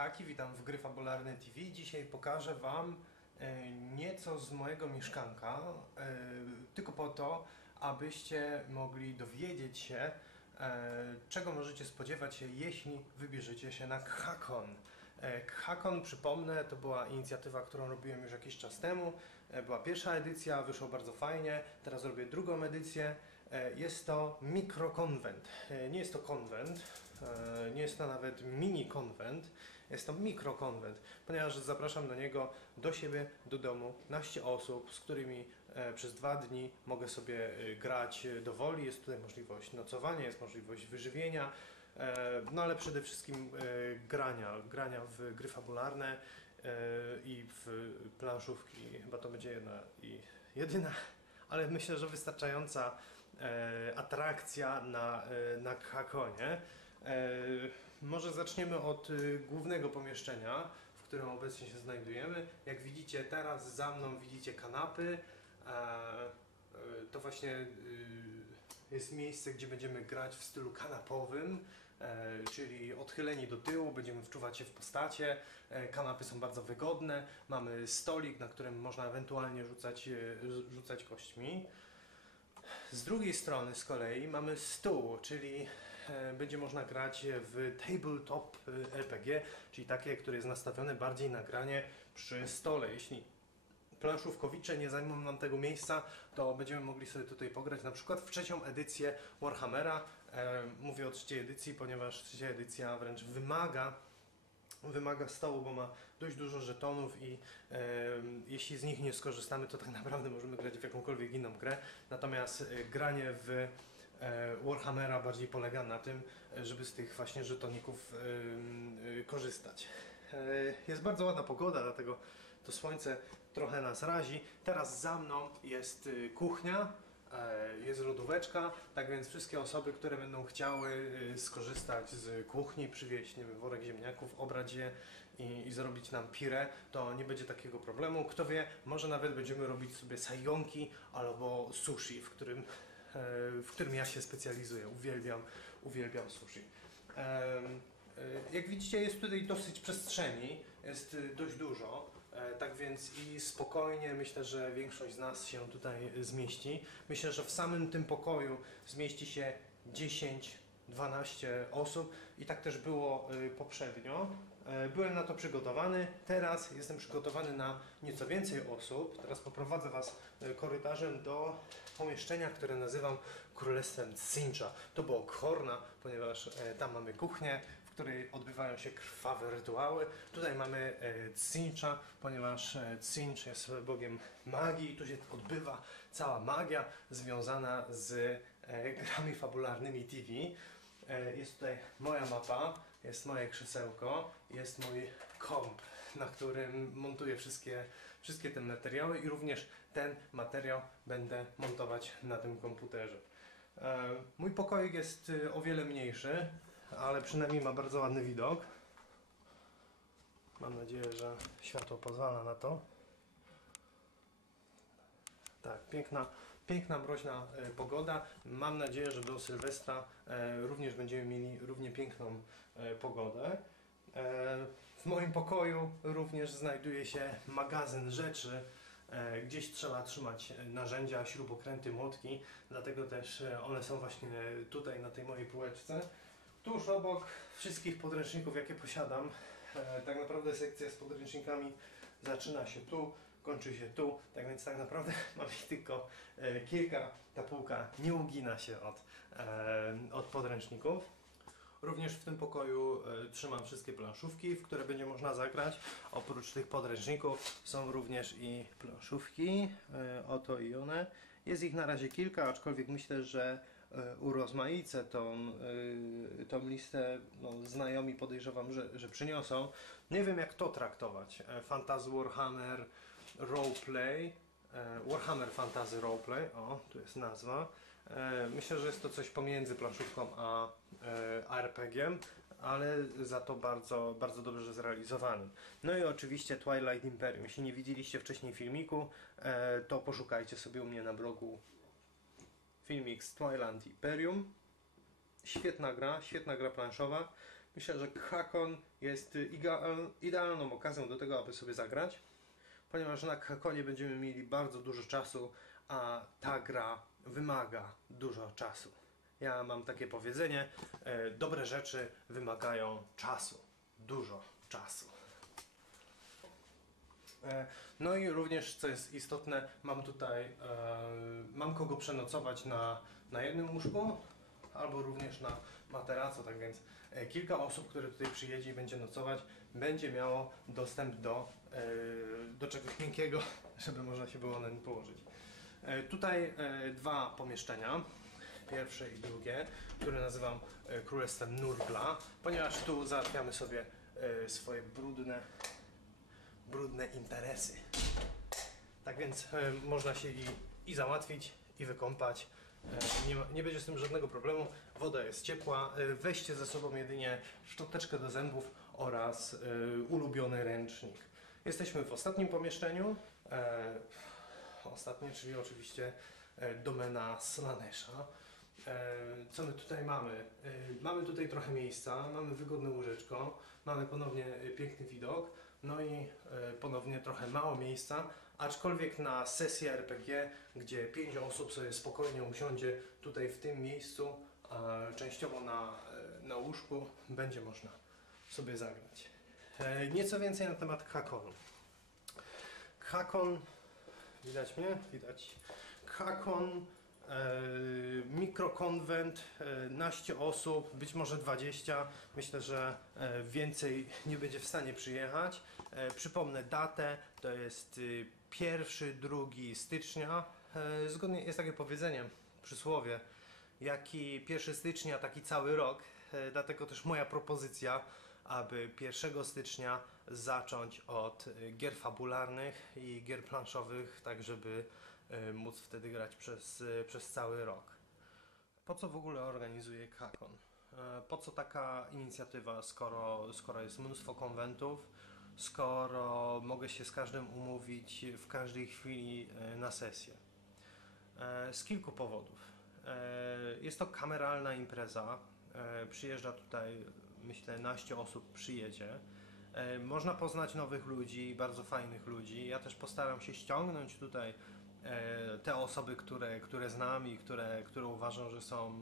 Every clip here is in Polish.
Haki, witam w Gry Fabularne TV. Dzisiaj pokażę Wam e, nieco z mojego mieszkanka, e, tylko po to, abyście mogli dowiedzieć się, e, czego możecie spodziewać się, jeśli wybierzecie się na Hakon. E, Hakon, przypomnę, to była inicjatywa, którą robiłem już jakiś czas temu. Była pierwsza edycja, wyszło bardzo fajnie. Teraz robię drugą edycję. Jest to mikrokonwent. Nie jest to konwent, nie jest to nawet mini konwent, jest to mikrokonwent, ponieważ zapraszam do niego do siebie, do domu, naście osób, z którymi e, przez dwa dni mogę sobie e, grać e, do woli. Jest tutaj możliwość nocowania, jest możliwość wyżywienia, e, no ale przede wszystkim e, grania, grania w gry fabularne e, i w planszówki. Chyba to będzie jedna i jedyna, ale myślę, że wystarczająca e, atrakcja na, e. E, może zaczniemy od e, głównego pomieszczenia, w którym obecnie się znajdujemy. Jak widzicie teraz za mną widzicie kanapy. E, e, to właśnie e, jest miejsce, gdzie będziemy grać w stylu kanapowym, czyli odchyleni do tyłu, będziemy wczuwać się w postacie. Kanapy są bardzo wygodne. Mamy stolik, na którym można ewentualnie rzucać, rzucać kośćmi. Z drugiej strony z kolei mamy stół, czyli e, będzie można grać w tabletop e, RPG, czyli takie, które jest nastawione bardziej na granie przy stole. Jeśli planszówkowicze nie zajmą nam tego miejsca, to będziemy mogli sobie tutaj pograć na przykład w trzecią edycję Warhammera. E, mówię o trzeciej edycji, ponieważ trzecia edycja wręcz wymaga wymaga stołu, bo ma dość dużo żetonów i e, jeśli z nich nie skorzystamy, to tak naprawdę możemy grać w jakąkolwiek inną grę. Natomiast e, granie w e, Warhammera bardziej polega na tym, e, żeby z tych właśnie żetoników e, korzystać. E, jest bardzo ładna pogoda, dlatego to słońce trochę nas razi. Teraz za mną jest e, kuchnia. E, Jest lodóweczka, tak więc wszystkie osoby, które będą chciały e, skorzystać z kuchni, przywieźć nie wiem, worek ziemniaków, obrać je i, i zrobić nam pirę, to nie będzie takiego problemu. Kto wie, może nawet będziemy robić sobie sajonki albo sushi, w którym, e, w którym ja się specjalizuję. Uwielbiam, uwielbiam sushi. E, Jak widzicie, jest tutaj dosyć przestrzeni, jest y, dość dużo, tak więc i spokojnie myślę, że większość z nas się tutaj y, zmieści. Myślę, że w samym tym pokoju zmieści się 10-12 osób i tak też było y, poprzednio. E, Byłem na to przygotowany, teraz jestem przygotowany na nieco więcej osób. Teraz poprowadzę Was korytarzem do pomieszczenia, które nazywam Królestwem Cincha. To było Khorna, ponieważ e, tam mamy kuchnię, której odbywają się krwawe rytuały. Tutaj mamy e, Cincha, ponieważ e, Cinch jest bogiem magii. Tu się odbywa cała magia związana z e, grami fabularnymi TV. E, Jest tutaj moja mapa, jest moje krzesełko, jest mój komp, na którym montuję wszystkie, wszystkie te materiały i również ten materiał będę montować na tym komputerze. E, Mój pokoik jest o wiele mniejszy, ale przynajmniej ma bardzo ładny widok. Mam nadzieję, że światło pozwala na to. Tak, piękna, piękna mroźna e, pogoda. Mam nadzieję, że do Sylwestra e, również będziemy mieli równie piękną e, pogodę. W moim pokoju również znajduje się magazyn rzeczy. Gdzieś trzeba trzymać narzędzia, śrubokręty, młotki, dlatego też one są właśnie tutaj na tej mojej półeczce. Tuż obok wszystkich podręczników, jakie posiadam, e, tak naprawdę sekcja z podręcznikami zaczyna się tu, kończy się tu, tak więc tak naprawdę mam ich tylko e, kilka. Ta półka nie ugina się od, e, od podręczników. Również w tym pokoju trzymam wszystkie planszówki, w które będzie można zagrać. Oprócz tych podręczników są również i planszówki, oto i one. Jest ich na razie kilka, aczkolwiek myślę, że urozmaicę tą, e, tą listę. No, znajomi podejrzewam, że, że przyniosą. Nie wiem jak to traktować. E, Fantasy Warhammer Roleplay. E, Warhammer Fantasy Roleplay, o, tu jest nazwa. E, Myślę, że jest to coś pomiędzy planszówką a e, RPG-iem, ale za to bardzo, bardzo dobrze zrealizowanym. No i oczywiście Twilight Imperium. Jeśli nie widzieliście wcześniej filmiku, e, to poszukajcie sobie u mnie na blogu filmik z Twilight Imperium. Świetna gra, świetna gra planszowa. Myślę, że Hakon jest idealną okazją do tego, aby sobie zagrać, ponieważ na Hakonie będziemy mieli bardzo dużo czasu, a ta gra wymaga dużo czasu. Ja mam takie powiedzenie, e, dobre rzeczy wymagają czasu, dużo czasu. E, No i również, co jest istotne, mam tutaj, e, mam kogo przenocować na, na jednym łóżku, albo również na materacu, tak więc e, kilka osób, które tutaj przyjedzie i będzie nocować, będzie miało dostęp do, do czegoś miękkiego, żeby można się było na nim położyć. Tutaj dwa pomieszczenia, pierwsze i drugie, które nazywam Królestwem Nurgla, ponieważ tu załatwiamy sobie swoje brudne, interesy. Tak więc e, można się i, i załatwić, i wykąpać. E, nie, ma, nie będzie z tym żadnego problemu. Woda jest ciepła. E, weźcie ze sobą jedynie szczoteczkę do zębów oraz e, ulubiony ręcznik. Jesteśmy w ostatnim pomieszczeniu. E, ostatnie, czyli oczywiście e, domena Slanesha. E, co my tutaj mamy? E, mamy tutaj trochę miejsca, mamy wygodne łóżeczko, mamy ponownie e, piękny widok, no i e, ponownie trochę mało miejsca, aczkolwiek na sesję RPG, gdzie pięć osób sobie spokojnie usiądzie tutaj w tym miejscu, częściowo na, e, na łóżku, będzie można sobie zagrać. E, Nieco więcej na temat Hakonu. Hakon, widać mnie? Widać. Hakon, mikrokonwent, e, naście osób, być może 20. Myślę, że e, więcej nie będzie w stanie przyjechać. E, przypomnę datę, to jest y, 1-2 stycznia. E, zgodnie jest takie powiedzenie, przysłowie, jaki 1 stycznia, taki cały rok. E, dlatego też moja propozycja, aby 1 stycznia zacząć od y, gier fabularnych i gier planszowych, tak żeby móc wtedy grać przez, y, przez cały rok. Po co w ogóle organizuje Hakon? E, Po co taka inicjatywa, skoro, skoro jest mnóstwo konwentów, skoro mogę się z każdym umówić w każdej chwili e, na sesję? E, Z kilku powodów. E, Jest to kameralna impreza. E, Przyjeżdża tutaj, myślę, naście osób przyjedzie. E, Można poznać nowych ludzi, bardzo fajnych ludzi. Ja też postaram się ściągnąć tutaj e, te osoby, które, które znam i które, które uważam, że są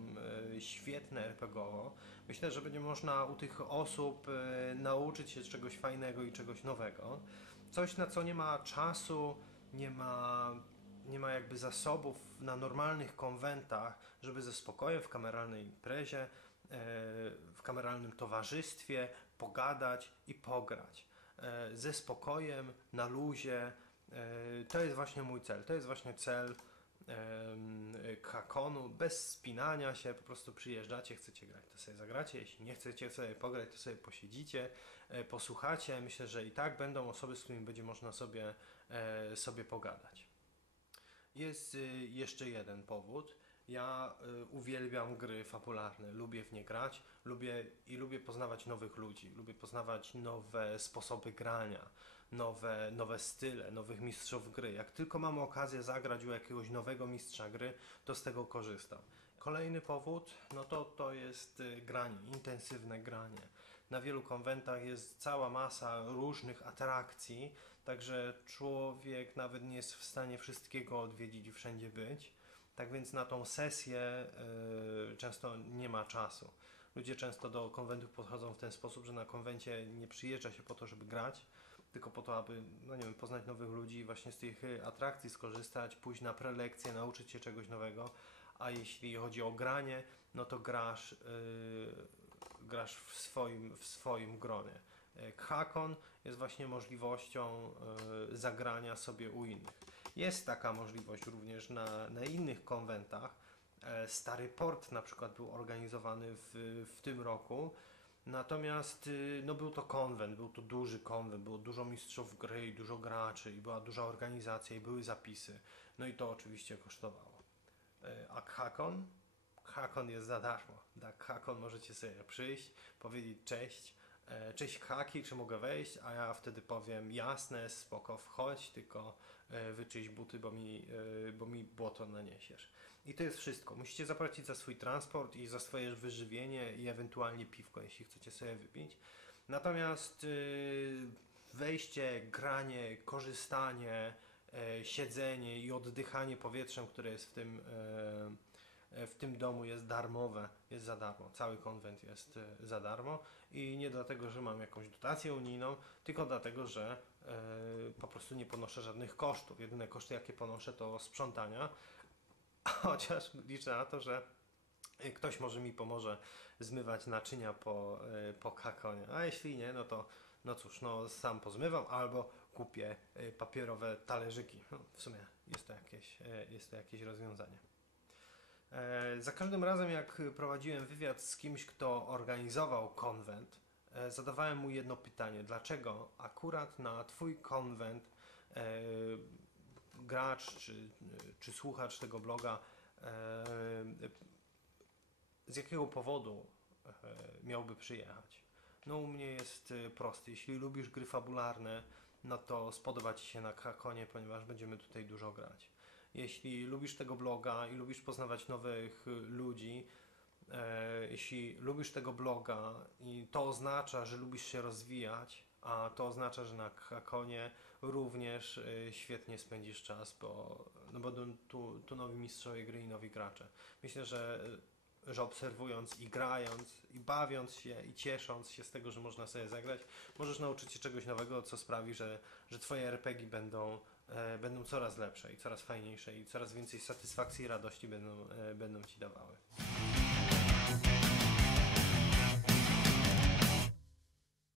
e, świetne RPGowo. Myślę, że będzie można u tych osób e, nauczyć się czegoś fajnego i czegoś nowego. Coś, na co nie ma czasu, nie ma, nie ma jakby zasobów na normalnych konwentach, żeby ze spokojem w kameralnej imprezie, e, w kameralnym towarzystwie pogadać i pograć. E, Ze spokojem, na luzie. E, To jest właśnie mój cel. To jest właśnie cel em, Hakonu, bez spinania się, po prostu przyjeżdżacie, chcecie grać, to sobie zagracie, jeśli nie chcecie sobie pograć, to sobie posiedzicie, e, posłuchacie, myślę, że i tak będą osoby, z którymi będzie można sobie, e, sobie pogadać. Jest y, jeszcze jeden powód. Ja y, uwielbiam gry fabularne, lubię w nie grać, lubię i lubię poznawać nowych ludzi, lubię poznawać nowe sposoby grania, nowe, nowe style, nowych mistrzów gry. Jak tylko mam okazję zagrać u jakiegoś nowego mistrza gry, to z tego korzystam. Kolejny powód, no to to jest y, granie, intensywne granie. Na wielu konwentach jest cała masa różnych atrakcji, także człowiek nawet nie jest w stanie wszystkiego odwiedzić i wszędzie być. Tak więc na tą sesję y, często nie ma czasu. Ludzie często do konwentów podchodzą w ten sposób, że na konwencie nie przyjeżdża się po to, żeby grać, tylko po to, aby, no nie wiem, poznać nowych ludzi, właśnie z tych y, atrakcji skorzystać, pójść na prelekcje, nauczyć się czegoś nowego. A jeśli chodzi o granie, no to grasz, y, grasz w swoim, w swoim gronie. Hakon jest właśnie możliwością zagrania sobie u innych. Jest taka możliwość również na, na innych konwentach. E, Stary Port na przykład był organizowany w, w tym roku. Natomiast y, no, był to konwent, był to duży konwent, było dużo mistrzów gry dużo graczy i była duża organizacja i były zapisy. No i to oczywiście kosztowało. E, A Hakon? Hakon jest za darmo. Tak, Hakon możecie sobie przyjść, powiedzieć cześć, cześć haki, czy mogę wejść, a ja wtedy powiem jasne, spoko, wchodź, tylko e, wyczyść buty, bo mi, e, bo mi błoto naniesiesz. I to jest wszystko. Musicie zapłacić za swój transport i za swoje wyżywienie i ewentualnie piwko, jeśli chcecie sobie wypić. Natomiast y, wejście, granie, korzystanie, e, siedzenie i oddychanie powietrzem, które jest w tym, e, e, w tym domu jest darmowe, jest za darmo. Cały konwent jest e, za darmo i nie dlatego, że mam jakąś dotację unijną, tylko dlatego, że e, po prostu nie ponoszę żadnych kosztów. Jedyne koszty, jakie ponoszę, to sprzątania, chociaż liczę na to, że e, ktoś może mi pomoże zmywać naczynia po, e, po kakonie. A jeśli nie, no to no cóż, no sam pozmywam albo kupię e, papierowe talerzyki. No, w sumie jest to jakieś, e, jest to jakieś rozwiązanie. E, Za każdym razem, jak prowadziłem wywiad z kimś, kto organizował konwent, e, zadawałem mu jedno pytanie: dlaczego akurat na Twój konwent e, gracz czy, czy słuchacz tego bloga z jakiego powodu miałby przyjechać? No u mnie jest prosty. Jeśli lubisz gry fabularne, no to spodoba Ci się na Krakonie, ponieważ będziemy tutaj dużo grać. Jeśli lubisz tego bloga i lubisz poznawać nowych y, ludzi, e, jeśli lubisz tego bloga i to oznacza, że lubisz się rozwijać, a to oznacza, że na Krakonie również y, świetnie spędzisz czas, bo, no bo tu, tu nowi mistrzowie gry i nowi gracze. Myślę, że, że obserwując i grając, i bawiąc się, i ciesząc się z tego, że można sobie zagrać, możesz nauczyć się czegoś nowego, co sprawi, że, że Twoje RPG będą, będą coraz lepsze i coraz fajniejsze i coraz więcej satysfakcji i radości będą, e, będą Ci dawały.